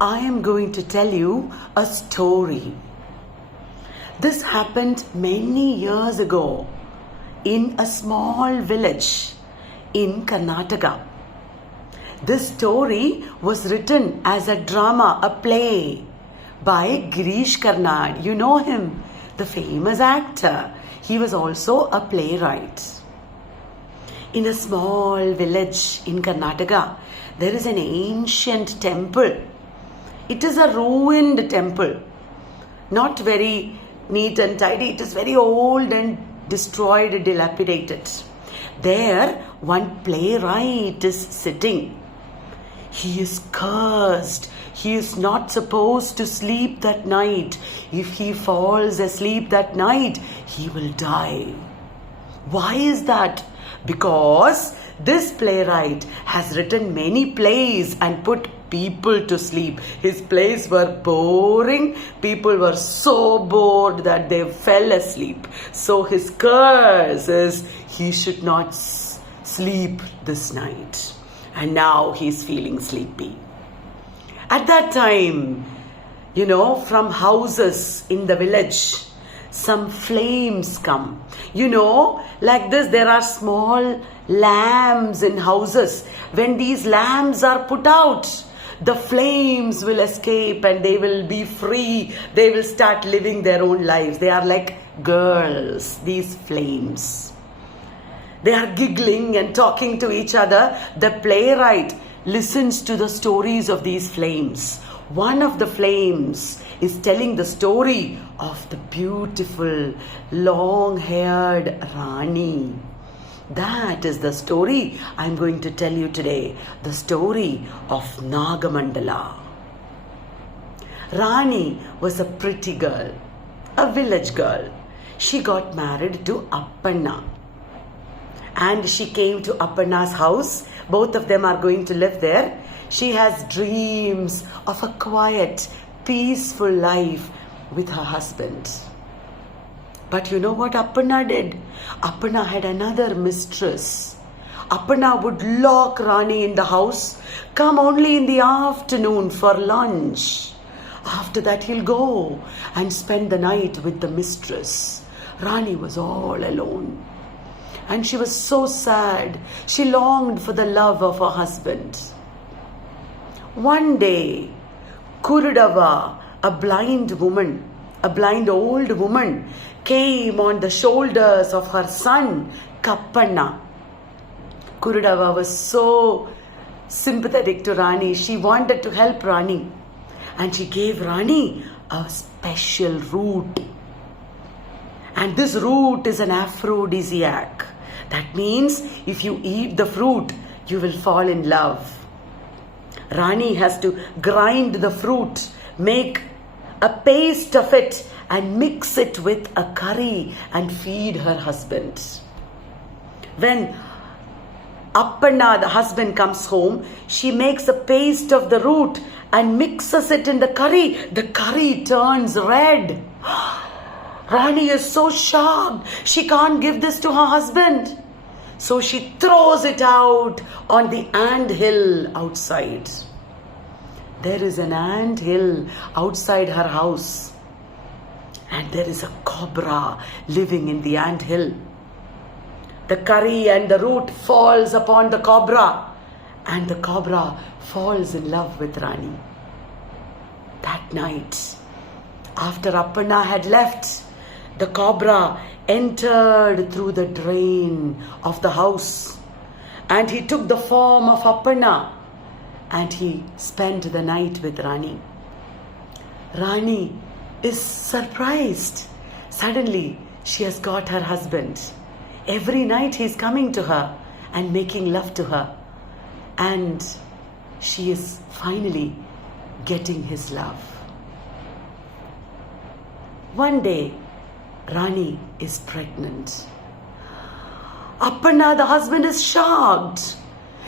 I am going to tell you a story. This happened many years ago in a small village in Karnataka. This story was written as a drama, a play by Girish Karnad. You know him, the famous actor. He was also a playwright. In a small village in Karnataka, there is an ancient temple. It is a ruined temple, not very neat and tidy. It is very old and destroyed, dilapidated. There, one playwright is sitting. He is cursed. He is not supposed to sleep that night. If he falls asleep that night, he will die. Why is that? Because this playwright has written many plays and put people to sleep. His plays were boring. People were so bored that they fell asleep. So his curse is he should not sleep this night. And now he's feeling sleepy. At that time, from houses in the village, some flames come. Like this, there are small lamps in houses. When these lamps are put out, the flames will escape and they will be free. They will start living their own lives. They are like girls, these flames. They are giggling and talking to each other. The playwright listens to the stories of these flames. One of the flames is telling the story of the beautiful, long-haired Rani. That is the story I'm going to tell you today. The story of Nagamandala. Rani was a pretty girl, a village girl. She got married to Appanna. And she came to Appanna's house. Both of them are going to live there. She has dreams of a quiet, peaceful life with her husband. But you know what Appanna did? Appanna had another mistress. Appanna would lock Rani in the house, come only in the afternoon for lunch. After that he'll go and spend the night with the mistress. Rani was all alone. And she was so sad. She longed for the love of her husband. One day, Kurudava, a blind old woman, came on the shoulders of her son, Kappanna. Kurudava was so sympathetic to Rani. She wanted to help Rani. And she gave Rani a special root. And this root is an aphrodisiac. That means if you eat the fruit, you will fall in love. Rani has to grind the fruit, make a paste of it and mix it with a curry and feed her husband. When Appanna, the husband, comes home, she makes a paste of the root and mixes it in the curry. The curry turns red. Rani is so shocked. She can't give this to her husband. So she throws it out on the ant hill outside. There is an ant hill outside her house. And there is a cobra living in the ant hill. The curry and the root falls upon the cobra. And the cobra falls in love with Rani. That night, after Appanna had left, the cobra entered through the drain of the house and he took the form of Appanna and he spent the night with Rani. Rani is surprised. Suddenly, she has got her husband. Every night he is coming to her and making love to her. And she is finally getting his love. One day, Rani is pregnant. Appanna, the husband, is shocked.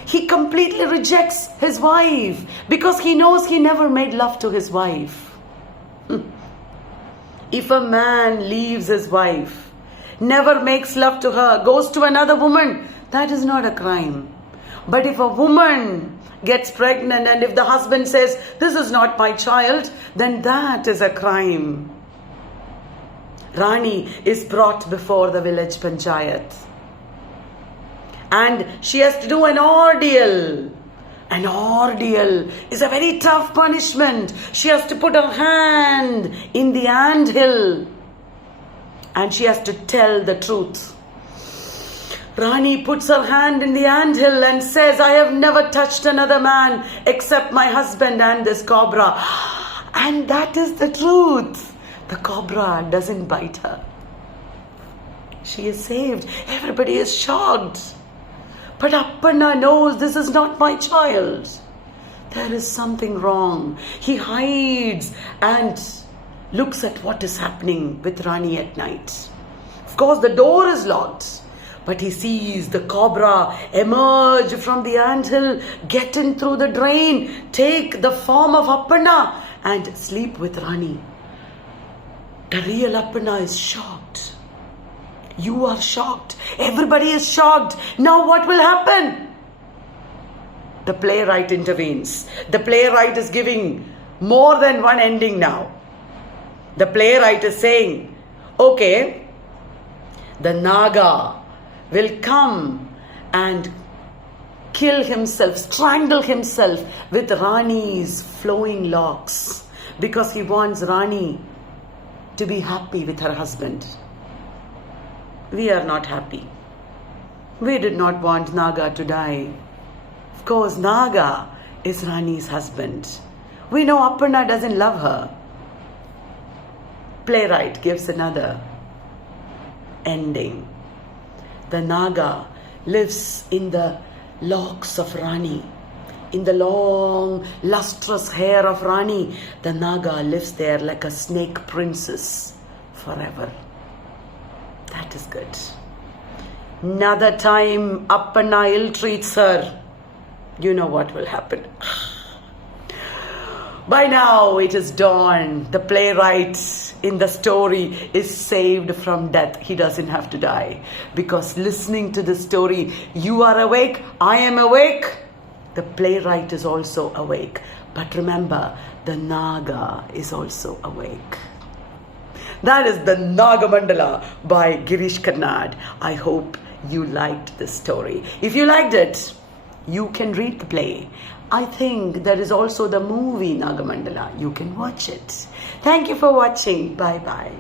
He completely rejects his wife because he knows he never made love to his wife. If a man leaves his wife, never makes love to her, goes to another woman, that is not a crime. But if a woman gets pregnant, and if the husband says, "This is not my child," then that is a crime. Rani is brought before the village panchayat, and she has to do an ordeal. An ordeal is a very tough punishment. She has to put her hand in the anthill and she has to tell the truth. Rani puts her hand in the anthill and says, "I have never touched another man except my husband and this cobra." And that is the truth. The cobra doesn't bite her. She is saved. Everybody is shocked. But Appanna knows, this is not my child. There is something wrong. He hides and looks at what is happening with Rani at night. Of course, the door is locked, but he sees the cobra emerge from the anthill, get in through the drain, take the form of Appanna and sleep with Rani. The real Appanna is shocked. You are shocked. Everybody is shocked. Now what will happen? The playwright intervenes. The playwright is giving more than one ending now. The playwright is saying, okay, the Naga will come and kill himself, strangle himself with Rani's flowing locks because he wants Rani to be happy with her husband. We are not happy. We did not want Naga to die. Of course, Naga is Rani's husband. We know Appanna doesn't love her. Playwright gives another ending. The Naga lives in the locks of Rani. In the long, lustrous hair of Rani, the Naga lives there like a snake princess forever. That is good. Another time Appanna ill-treats her. You know what will happen. By now it is dawn. The playwright in the story is saved from death. He doesn't have to die. Because listening to the story, you are awake, I am awake. The playwright is also awake. But remember, the Naga is also awake. That is the Nagamandala by Girish Karnad. I hope you liked this story. If you liked it, you can read the play. I think there is also the movie Nagamandala. You can watch it. Thank you for watching. Bye-bye.